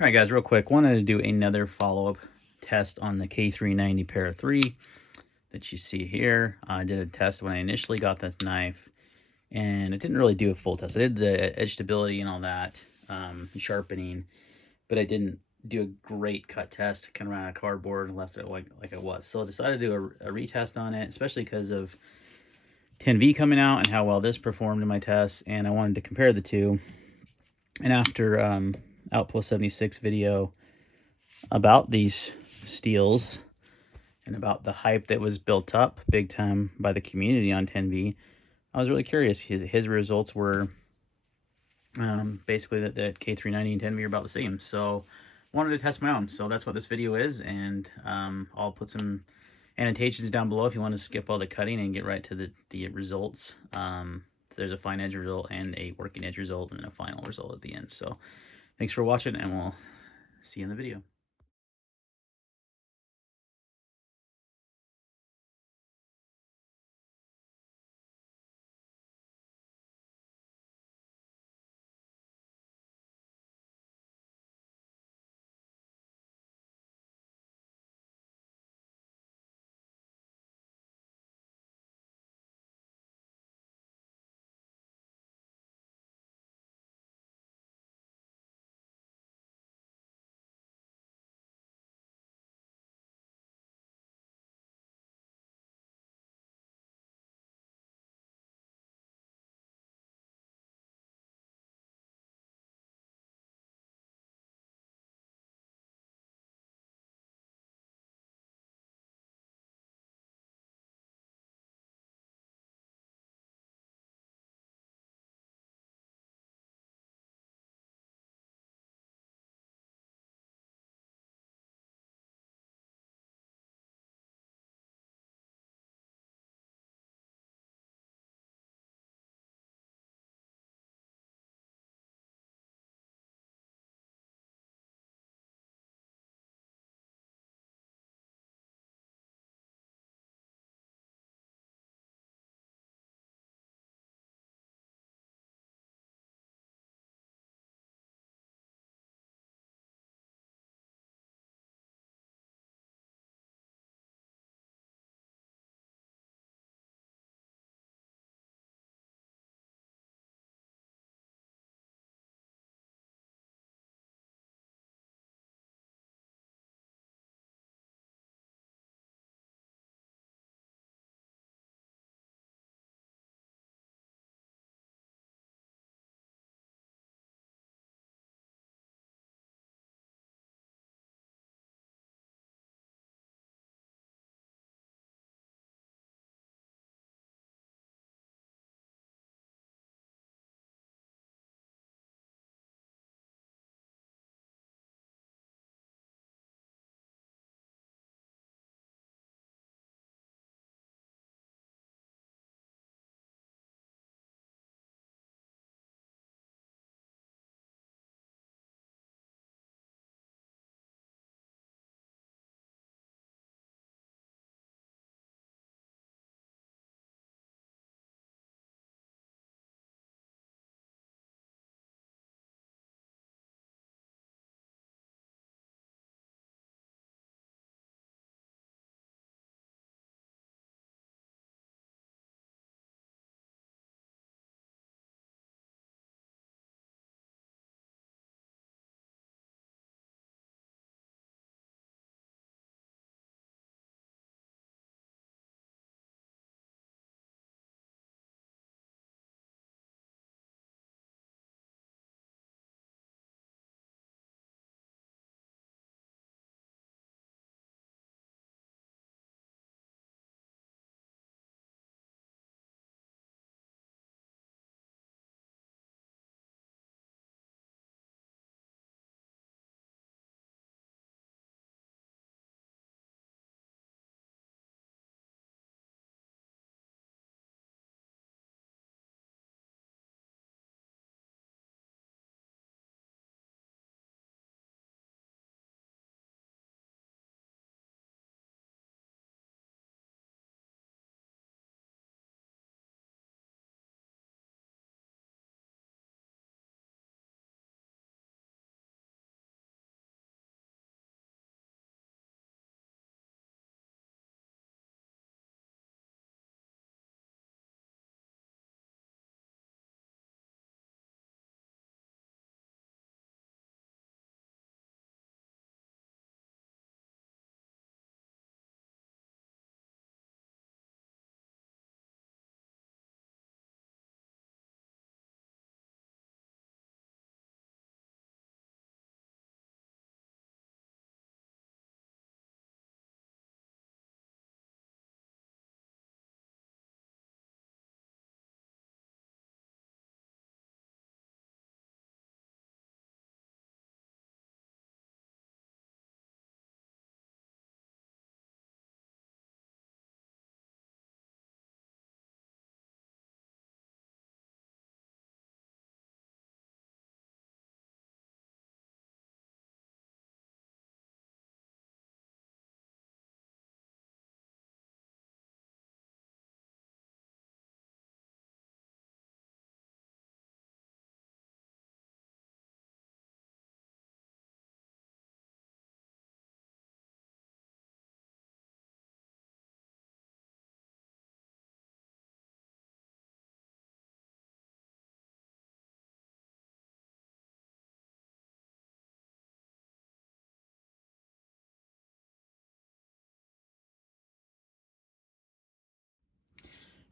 All right, guys, real quick, wanted to do another follow-up test on the K390 Para 3 that you see here. I did a test when I initially got this knife, and it didn't really do a full test. I did the edge stability and all that, sharpening, but I didn't do a great cut test. Kind of ran out of cardboard and left it like it was. So I decided to do a retest on it, especially because of 10V coming out and how well this performed in my tests, and I wanted to compare the two. And after Outpost 76 video about these steels and about the hype that was built up big time by the community on 10V, I was really curious. His results were basically that K390 and 10V are about the same. So wanted to test my own. So that's what this video is, and I'll put some annotations down below if you want to skip all the cutting and get right to the results. There's a fine edge result and a working edge result and a final result at the end. So thanks for watching, and we'll see you in the video.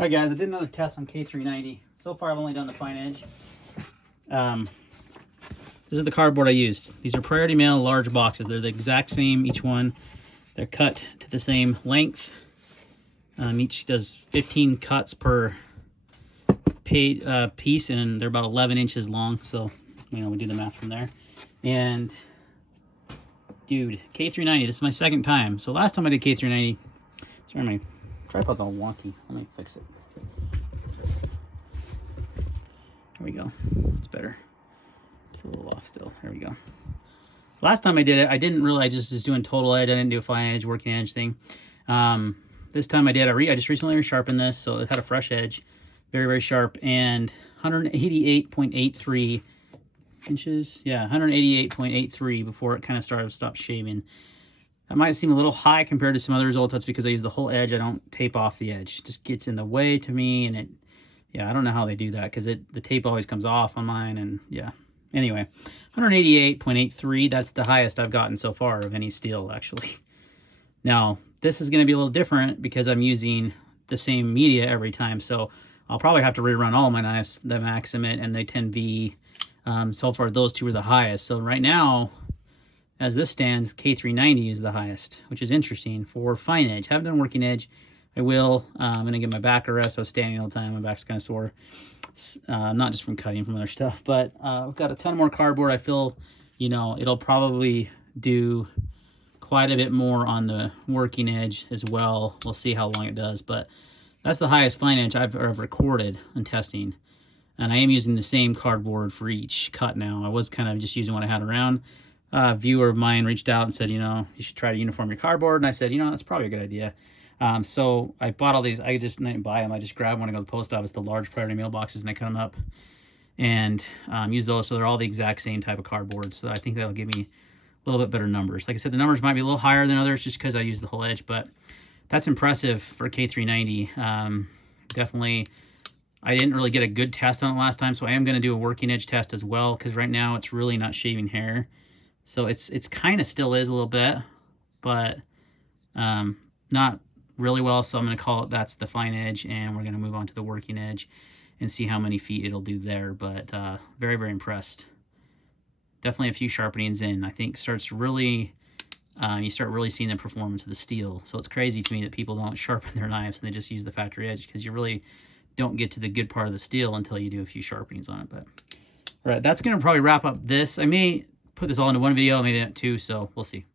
Alright guys, I did another test on K390. So far I've only done the fine edge. This is the cardboard I used. These are Priority Mail large boxes. They're the exact same, each one. They're cut to the same length. Each does 15 cuts per piece, and they're about 11 inches long. So, you know, we do the math from there. And, dude, K390, this is my second time. So last time I did K390, sorry, my tripod's all wonky. Let me fix it. There we go. It's better. It's a little off still. There we go. Last time I did it, I didn't really, I just was doing total edge. I didn't do a fine edge, working edge thing. This time I did, I just recently resharpened this, so it had a fresh edge. Very, very sharp, and 188.83 inches. Yeah, 188.83 before it kind of stopped shaving. That might seem a little high compared to some other results. That's because I use the whole edge. I don't tape off the edge. It just gets in the way to me, and yeah, I don't know how they do that, because the tape always comes off on mine, and yeah. Anyway, 188.83, that's the highest I've gotten so far of any steel, actually. Now, this is going to be a little different because I'm using the same media every time, so I'll probably have to rerun all my knives, the Maximate and the 10V. So far, those two are the highest. So right now, as this stands, K390 is the highest, which is interesting for fine edge. Haven't done working edge. I will. I'm going to give my back a rest. I was standing all the time. My back's kind of sore. Not just from cutting, from other stuff. But I've got a ton more cardboard. I feel, you know, it'll probably do quite a bit more on the working edge as well. We'll see how long it does. But that's the highest fine edge I've ever recorded in testing. And I am using the same cardboard for each cut now. I was kind of just using what I had around. A viewer of mine reached out and said, you know, you should try to uniform your cardboard. And I said, you know, that's probably a good idea. So I bought all these. I just didn't buy them. I just grabbed when I go to the post office, the large Priority Mail boxes, and I cut them up and use those. So they're all the exact same type of cardboard. So I think that'll give me a little bit better numbers. Like I said, the numbers might be a little higher than others just because I use the whole edge, but that's impressive for K390. Definitely, I didn't really get a good test on it last time, so I am going to do a working edge test as well, because right now it's really not shaving hair. So it's kind of still is a little bit, but not really well. So I'm going to call it that's the fine edge, and we're going to move on to the working edge and see how many feet it'll do there. But very, very impressed. Definitely a few sharpenings in. I think starts really, you start really seeing the performance of the steel. So it's crazy to me that people don't sharpen their knives and they just use the factory edge, because you really don't get to the good part of the steel until you do a few sharpenings on it. But all right, that's going to probably wrap up this. I may put this all into one video, maybe not two, so we'll see.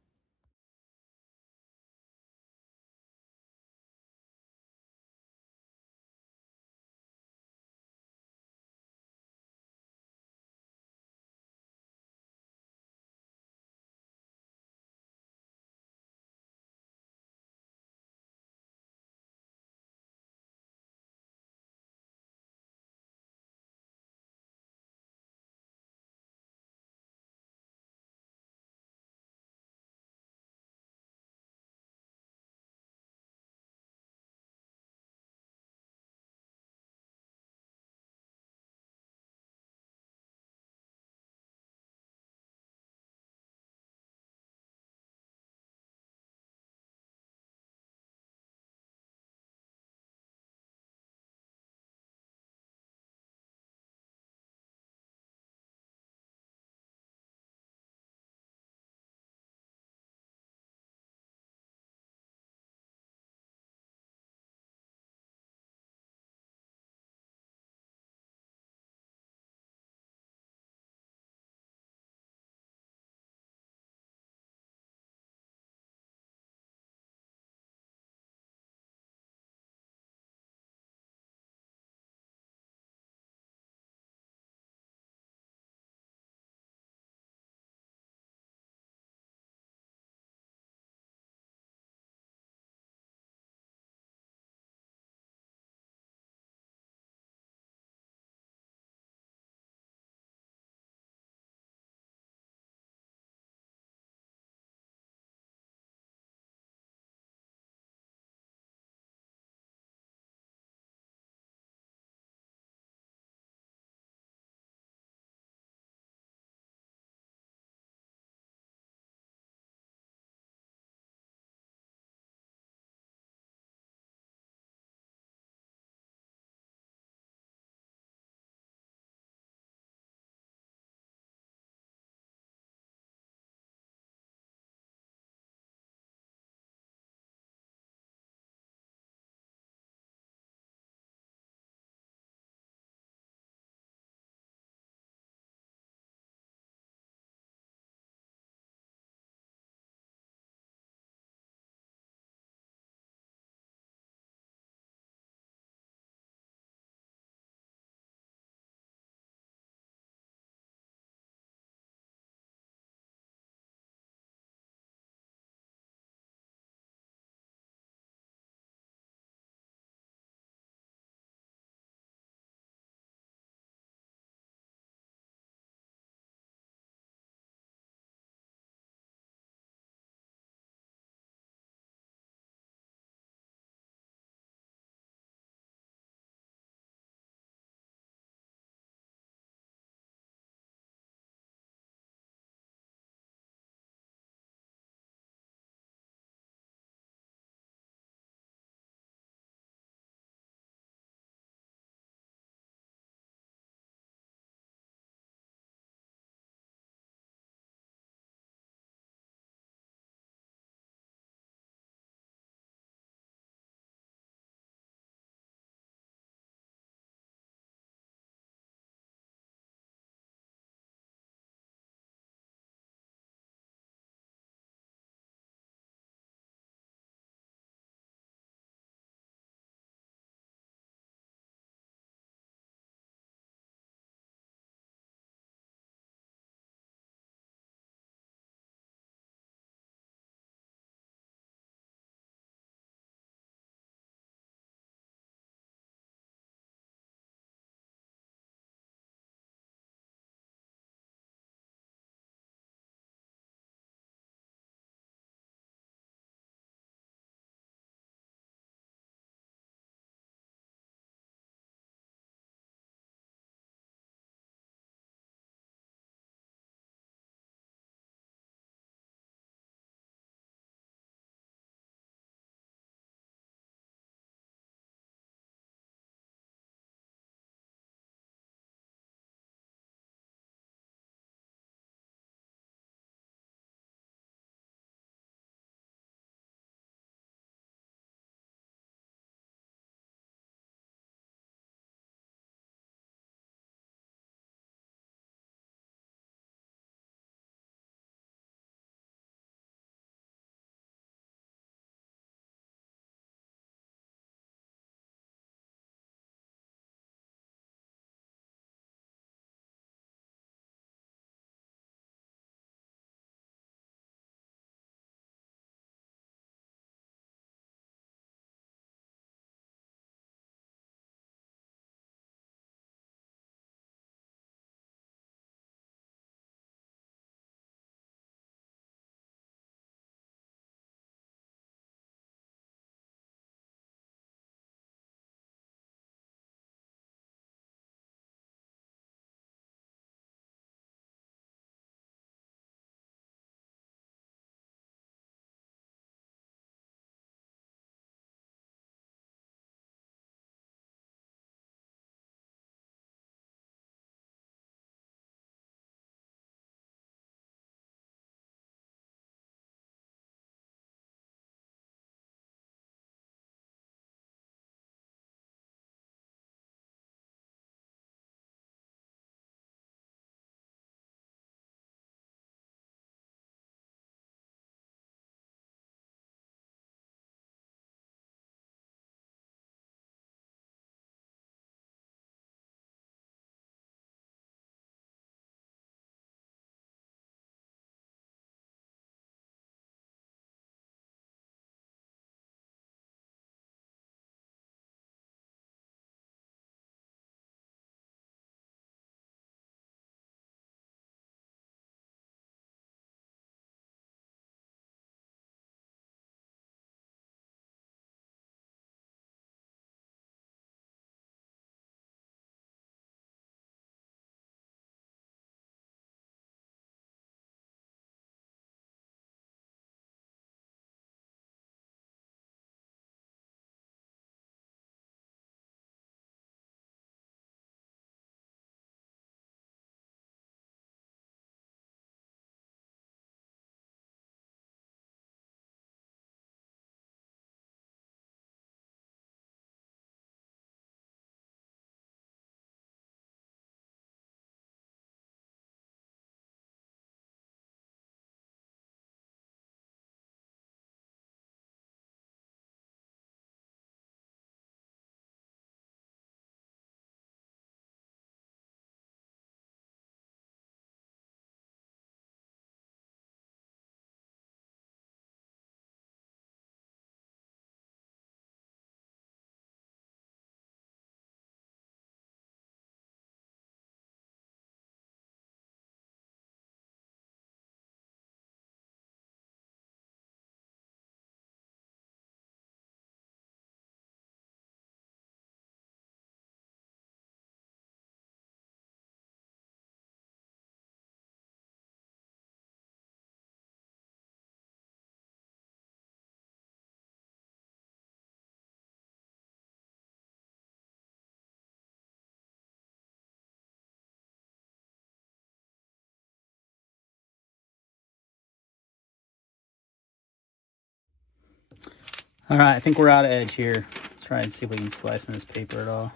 All right, I think we're out of edge here. Let's try and see if we can slice in this paper at all.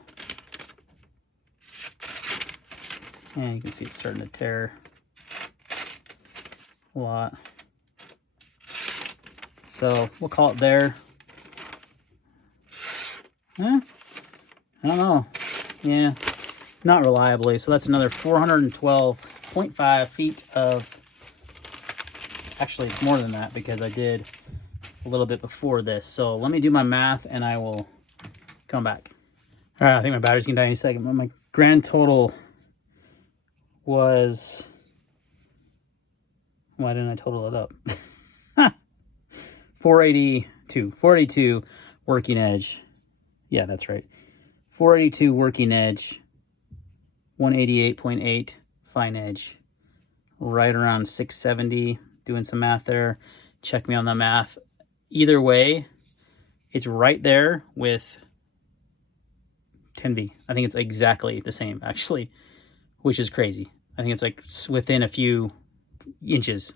And you can see it's starting to tear a lot. So we'll call it there. I don't know. Yeah, not reliably. So that's another 412.5 feet of, actually it's more than that because I did a little bit before this. So let me do my math and I will come back. All right, I think my battery's gonna die any second, but my grand total was, why didn't I total it up? 482 working edge. Yeah, that's right. 482 working edge, 188.8 fine edge, right around 670. Doing some math there. Check me on the math. Either way, it's right there with 10V. I think it's exactly the same, actually, which is crazy. I think it's like within a few inches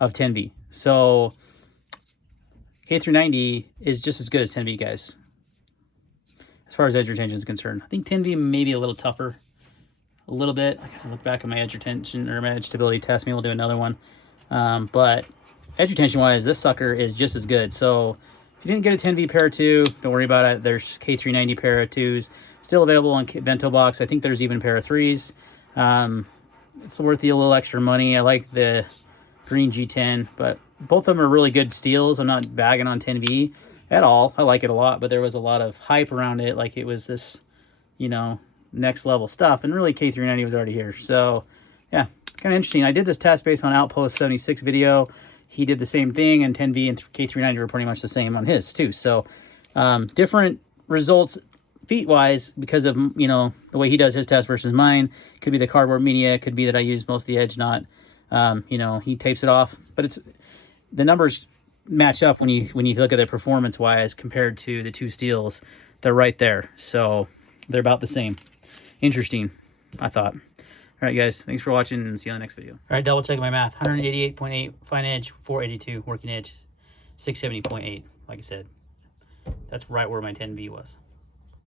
of 10V. So K390 is just as good as 10V, guys, as far as edge retention is concerned. I think 10V may be a little tougher, a little bit. I gotta look back at my edge retention or my edge stability test. Maybe we'll do another one. But edge retention wise, this sucker is just as good. So if you didn't get a 10V pair 2, don't worry about it. There's K390 pair of 2s still available on Bento Box. I think there's even a pair of 3s. It's worth you a little extra money. I like the green G10, but both of them are really good steals. I'm not bagging on 10V at all. I like it a lot, but there was a lot of hype around it, like it was this, you know, next level stuff, and really K390 was already here. So yeah, kind of interesting. I did this test based on Outpost 76 video. He did the same thing, and 10V and K390 were pretty much the same on his too. So different results feet wise because of, you know, the way he does his test versus mine. Could be the cardboard media, could be that I use most of the edge, not you know, he tapes it off, but it's, the numbers match up when you look at it performance wise compared to the two steels. They're right there, so they're about the same. Interesting, I thought. All right, guys, thanks for watching, and see you on the next video. All right, double check my math. 188.8 fine edge, 482 working edge, 670.8. Like I said, that's right where my 10V was.